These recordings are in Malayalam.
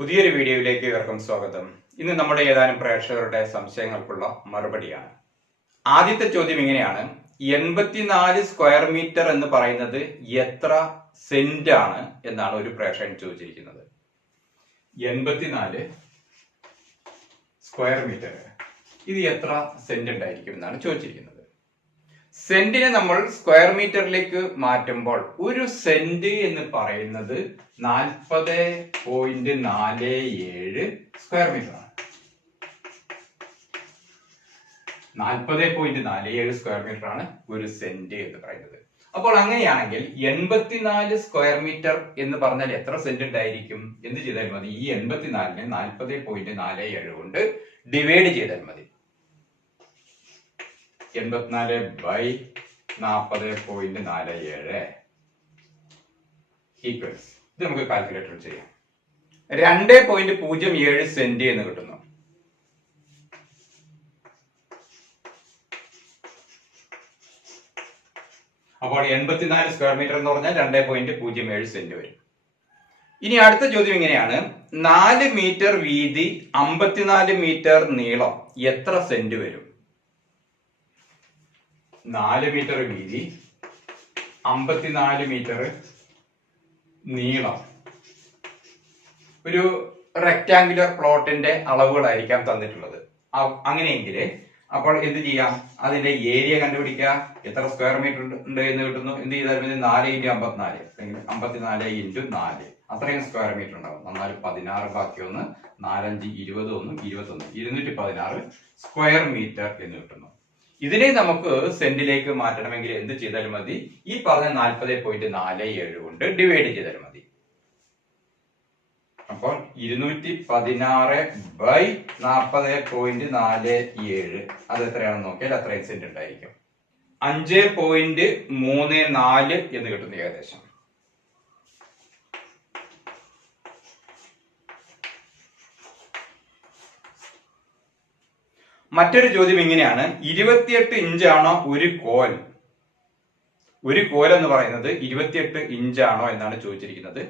പുതിയൊരു വീഡിയോയിലേക്ക് ഇവർക്കും സ്വാഗതം. ഇന്ന് നമ്മുടെ ഏതാനും പ്രേക്ഷകരുടെ സംശയങ്ങൾക്കുള്ള മറുപടിയാണ്. ആദ്യത്തെ ചോദ്യം ഇങ്ങനെയാണ്: 84 സ്ക്വയർ മീറ്റർ എന്ന് പറയുന്നത് എത്ര സെന്റ് ആണ് എന്നാണ് ഒരു പ്രേക്ഷകൻ ചോദിച്ചിരിക്കുന്നത്. 84 സ്ക്വയർ മീറ്റർ ഇത് എത്ര സെന്റ് ഉണ്ടായിരിക്കും എന്നാണ് ചോദിച്ചിരിക്കുന്നത്. സെന്റിനെ നമ്മൾ സ്ക്വയർ മീറ്ററിലേക്ക് മാറ്റുമ്പോൾ ഒരു സെന്റ് എന്ന് പറയുന്നത് 40.47 സ്ക്വയർ മീറ്റർ ആണ്. 40.47 സ്ക്വയർ മീറ്റർ ആണ് ഒരു സെന്റ് എന്ന് പറയുന്നത്. അപ്പോൾ അങ്ങനെയാണെങ്കിൽ 84 സ്ക്വയർ മീറ്റർ എന്ന് പറഞ്ഞാൽ എത്ര സെന്റ് ഉണ്ടായിരിക്കും? എന്ത് ചെയ്താൽ മതി? ഈ 84നെ 40.47 കൊണ്ട് ഡിവൈഡ് ചെയ്താൽ മതി. 84/40.47 ഈക്വൽസ്. ഇത് നമുക്ക് കാൽക്കുലേറ്റർ ചെയ്യാം. 2.07 സെന്റ് എന്ന് കിട്ടുന്നു. അപ്പോൾ 84 സ്ക്വയർ മീറ്റർ എന്ന് പറഞ്ഞാൽ 2.07 സെന്റ് വരും. ഇനി അടുത്ത ചോദ്യം ഇങ്ങനെയാണ്: 4 മീറ്റർ വീതി 54 മീറ്റർ നീളം എത്ര സെന്റ് വരും? 4 മീറ്റർ വീതി 54 മീറ്റർ നീളം ഒരു റെക്ടാങ്കുലർ പ്ലോട്ടിന്റെ അളവുകളായിരിക്കാം തന്നിട്ടുള്ളത്. അങ്ങനെയെങ്കിൽ അപ്പോൾ എന്ത് ചെയ്യാം? അതിന്റെ ഏരിയ കണ്ടുപിടിക്കുക. എത്ര സ്ക്വയർ മീറ്റർ ഉണ്ട് എന്ന് കിട്ടുന്നു. എന്ത് ചെയ്താൽ 4 × 54 അല്ലെങ്കിൽ 54 × 4 അത്രയും സ്ക്വയർ മീറ്റർ ഉണ്ടാവും. 16 ബാക്കി 1 4 5 20 1 21 216 സ്ക്വയർ മീറ്റർ എന്ന് കിട്ടുന്നു. ഇതിനെ നമുക്ക് സെന്റിലേക്ക് മാറ്റണമെങ്കിൽ എന്ത് ചെയ്താലും മതി? ഈ പറഞ്ഞ 40.47 കൊണ്ട് ഡിവൈഡ് ചെയ്താലും മതി. അപ്പോൾ 216/40.47 അത് എത്രയാണെന്ന് നോക്കിയാൽ അത്രയും സെന്റ് ഉണ്ടായിരിക്കും. 5.34 എന്ന് കിട്ടുന്നു ഏകദേശം. മറ്റൊരു ചോദ്യം ഇങ്ങനെയാണ്: 28 ഇഞ്ചാണോ ഒരു കോൽ? ഒരു കോൽ എന്ന് പറയുന്നത് 28 ഇഞ്ചാണോ എന്നാണ് ചോദിച്ചിരിക്കുന്നത്.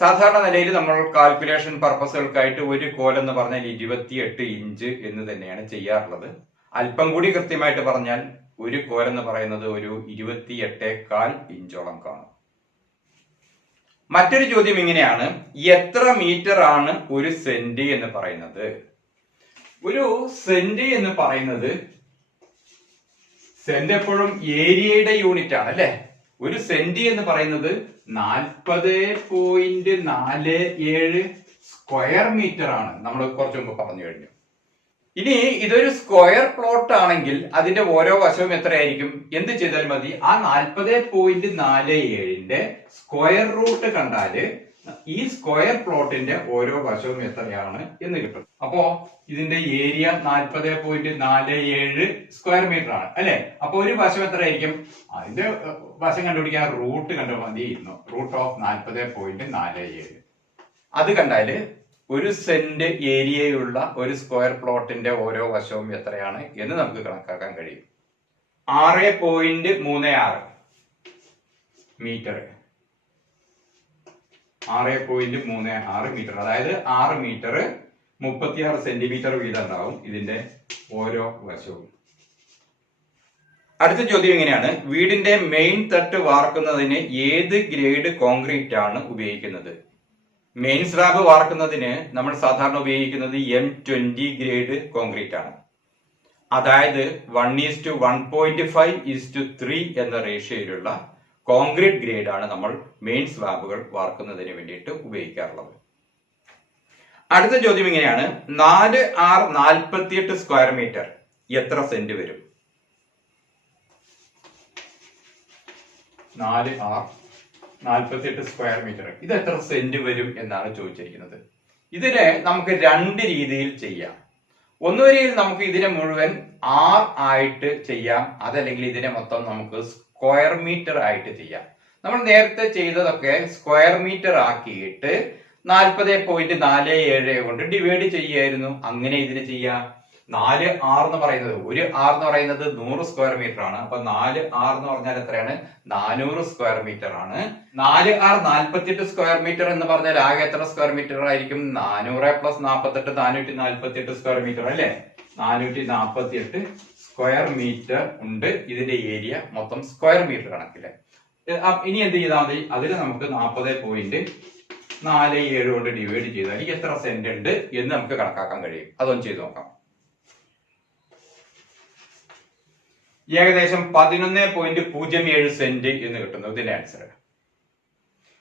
സാധാരണ നിലയിൽ നമ്മൾ കാൽക്കുലേഷൻ പർപ്പസുകൾക്കായിട്ട് ഒരു കോൽ എന്ന് പറഞ്ഞാൽ 28 ഇഞ്ച് എന്ന് തന്നെയാണ് ചെയ്യാറുള്ളത്. അല്പം കൂടി കൃത്യമായിട്ട് പറഞ്ഞാൽ ഒരു കോൽ എന്ന് പറയുന്നത് ഒരു 28.25 ഇഞ്ചോളം കാണും. മറ്റൊരു ചോദ്യം ഇങ്ങനെയാണ്: എത്ര മീറ്റർ ആണ് ഒരു സെന്റ് എന്ന് പറയുന്നത്? ഒരു സെന്റ് എന്ന് പറയുന്നത് സെന്റ് എപ്പോഴും ഏരിയയുടെ യൂണിറ്റ് ആണ് അല്ലെ. ഒരു സെന്റ് എന്ന് പറയുന്നത് 40.47 സ്ക്വയർ മീറ്റർ ആണ്. നമ്മൾ കുറച്ചു മുമ്പ് പറഞ്ഞു കഴിഞ്ഞു. ഇനി ഇതൊരു സ്ക്വയർ പ്ലോട്ട് ആണെങ്കിൽ അതിന്റെ ഓരോ വശവും എത്രയായിരിക്കും? എന്ത് ചെയ്താൽ മതി? ആ 40.47ന്റെ സ്ക്വയർ റൂട്ട് കണ്ടാല് ഈ സ്ക്വയർ പ്ലോട്ടിന്റെ ഓരോ വശവും എത്രയാണ് എന്ന് കിട്ടും. അപ്പോ ഇതിന്റെ ഏരിയ 40.47 സ്ക്വയർ മീറ്റർ ആണ് അല്ലെ. അപ്പൊ ഒരു വശം എത്രയായിരിക്കും? അതിന്റെ വശം കണ്ടുപിടിക്കാൻ റൂട്ട് കണ്ടു മതിയിരുന്നു. റൂട്ട് ഓഫ് 40.47 അത് കണ്ടാല് ഒരു സെന്റ് ഏരിയയുള്ള ഒരു സ്ക്വയർ പ്ലോട്ടിന്റെ ഓരോ വശവും എത്രയാണ് എന്ന് നമുക്ക് കണക്കാക്കാൻ കഴിയും. 6.36 മീറ്റർ. 6.36 മീറ്റർ, അതായത് 6 മീറ്റർ 36 സെന്റിമീറ്റർ വീതം ഉണ്ടാവും ഇതിന്റെ ഓരോ വശവും. അടുത്ത ചോദ്യം ഇങ്ങനെയാണ്: വീടിന്റെ മെയിൻ തട്ട് വാർക്കുന്നതിന് ഏത് ഗ്രേഡ് കോൺക്രീറ്റ് ആണ് ഉപയോഗിക്കുന്നത്? മെയിൻ സ്ലാബ് വാർക്കുന്നതിന് നമ്മൾ സാധാരണ ഉപയോഗിക്കുന്നത് M20 ഗ്രേഡ് കോൺക്രീറ്റ് ആണ്. അതായത് 1:1.5:3 എന്ന റേഷ്യോയിലുള്ള കോൺക്രീറ്റ് ഗ്രേഡ് ആണ് നമ്മൾ മെയിൻ സ്ലാബുകൾ വാർക്കുന്നതിന് വേണ്ടിയിട്ട് ഉപയോഗിക്കാറുള്ളത്. അടുത്ത ചോദ്യം ഇങ്ങനെയാണ്: 4R48 സ്ക്വയർ മീറ്റർ എത്ര സെന്റ് വരും? 4R48 സ്ക്വയർ മീറ്റർ ഇത് എത്ര സെന്റ് വരും എന്നാണ് ചോദിച്ചിരിക്കുന്നത്. ഇതിനെ നമുക്ക് രണ്ട് രീതിയിൽ ചെയ്യാം. ഒന്നുവരിയിൽ നമുക്ക് ഇതിനെ മുഴുവൻ R ആയിട്ട് ചെയ്യാം, അതല്ലെങ്കിൽ ഇതിനെ മൊത്തം നമുക്ക് സ്ക്വയർ മീറ്റർ ആയിട്ട് ചെയ്യാം. നമ്മൾ നേരത്തെ ചെയ്തതൊക്കെ സ്ക്വയർ മീറ്റർ ആക്കിയിട്ട് 40.47 കൊണ്ട് ഡിവൈഡ് ചെയ്യായിരുന്നു. അങ്ങനെ ഇതിന് ചെയ്യാം. 4R എന്ന് പറയുന്നത്, ഒരു R എന്ന് പറയുന്നത് 100 സ്ക്വയർ മീറ്റർ ആണ്. അപ്പൊ 4R എന്ന് പറഞ്ഞാൽ എത്രയാണ്? 400 സ്ക്വയർ മീറ്റർ ആണ്. 4R 48 സ്ക്വയർ മീറ്റർ എന്ന് പറഞ്ഞാൽ ആകെ എത്ര സ്ക്വയർ മീറ്റർ ആയിരിക്കും? 400 പ്ലസ് 48 448 സ്ക്വയർ മീറ്റർ അല്ലേ? 448 സ്ക്വയർ മീറ്റർ ഉണ്ട് ഇതിന്റെ ഏരിയ മൊത്തം സ്ക്വയർ മീറ്റർ കണക്കില്. ഇനി എന്ത് ചെയ്താൽ മതി? അതിന് നമുക്ക് 40.47 കൊണ്ട് ഡിവൈഡ് ചെയ്താൽ എത്ര സെന്റ് ഉണ്ട് എന്ന് നമുക്ക് കണക്കാക്കാൻ കഴിയും. അതൊന്ന് ചെയ്ത് നോക്കാം. ഏകദേശം 11.07 സെന്റ് എന്ന് കിട്ടുന്നു ഇതിന്റെ ആൻസർ.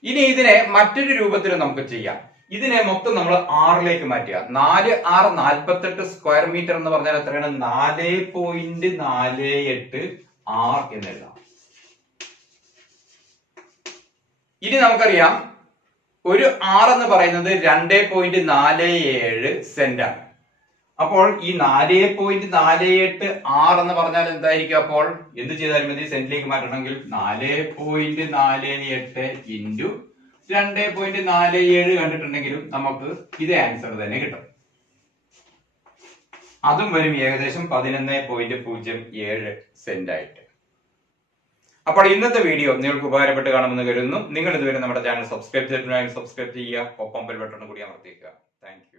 ഇനി ഇതിനെ മറ്റൊരു രൂപത്തിൽ നമുക്ക് ചെയ്യാം. ഇതിനെ മൊത്തം നമ്മൾ ആറിലേക്ക് മാറ്റുക. 4R 48 സ്ക്വയർ മീറ്റർ എന്ന് പറഞ്ഞാൽ എത്രയാണ്? 4.48 R എന്ന് എഴുതാം. ഇനി നമുക്കറിയാം ഒരു R എന്ന് പറയുന്നത് 2.47 സെന്റ് ആണ്. അപ്പോൾ ഈ 4.48 R എന്ന് പറഞ്ഞാൽ എന്തായിരിക്കും? അപ്പോൾ എന്ത് ചെയ്താലും മതി, സെന്റിലേക്ക് മാറ്റണമെങ്കിൽ 4.48 ഇൻറ്റു 2.47 കണ്ടിട്ടുണ്ടെങ്കിലും നമുക്ക് ഇതേ ആൻസർ തന്നെ കിട്ടും. അതും വരും ഏകദേശം 11.07 സെന്റ് ആയിട്ട്. അപ്പോൾ ഇന്നത്തെ വീഡിയോ നിങ്ങൾക്ക് ഉപകാരപ്പെട്ട് കാണുമെന്ന് കരുതുന്നു. നിങ്ങൾ ഇതുവരെ നമ്മുടെ ചാനൽ സബ്സ്ക്രൈബ് ചെയ്തിട്ടുണ്ടെങ്കിൽ സബ്സ്ക്രൈബ് ചെയ്യുക, ഒപ്പം ബെൽ ബട്ടൺ കൂടി അമർത്തിക്കുക. Thank you.